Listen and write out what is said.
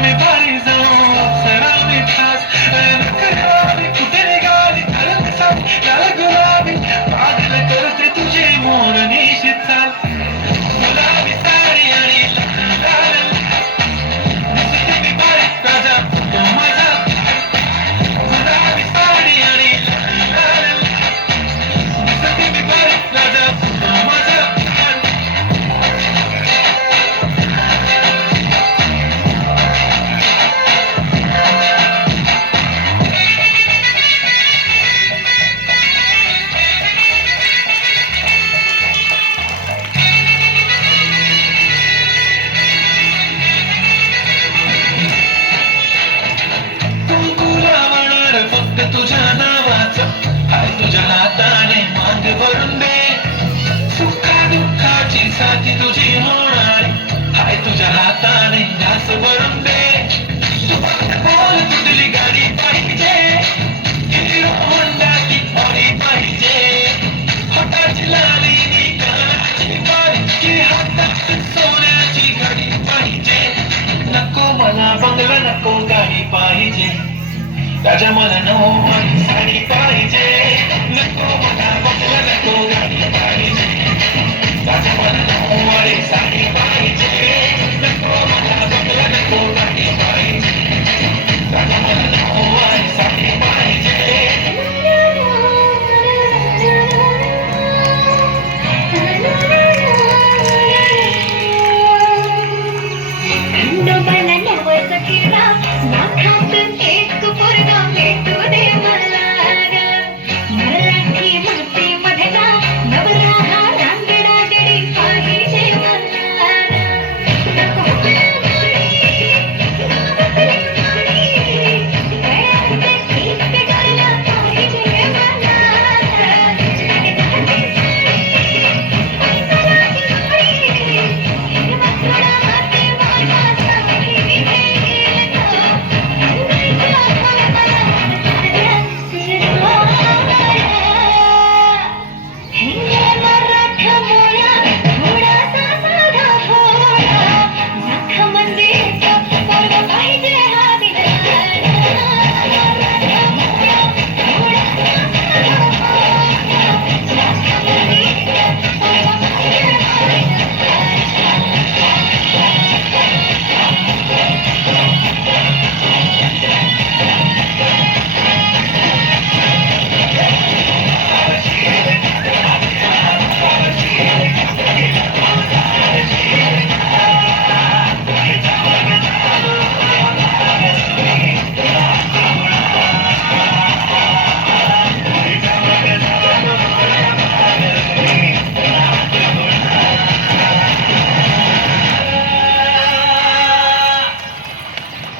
मी बारी जाऊ अप्सरा मी खास नखरेवाली कुठे निघाली घालत साथ लाल गुलाबी पागल करते तुझे मोर निशित चाल गुलाबी साडी आणि लाल दिसते मी बारीक राजा तो माझा गुलाबी साडी आणि लाल दिसते मी बारीक राजा तो माझा फक्त तुझ्या नावाचं हाय तुझ्या हाताने मांग भरून दे सुखा दुःखाची साथी तुझी होणार हाय तुझ्या हाताने घास भरून दे तू फक्त बोल तुझली गाडी पाहिजे हिरो होंडा ती ऑडी पाहिजे हाताची लाली नी कानाची बारीकी हातात सोन्याची घडी पाहिजे नको मला बंगला नको गाडी पाहिजे राजा मला नऊवारी साडी पाहिजे नको मला बंगला नको गाडी पाहिजे राजा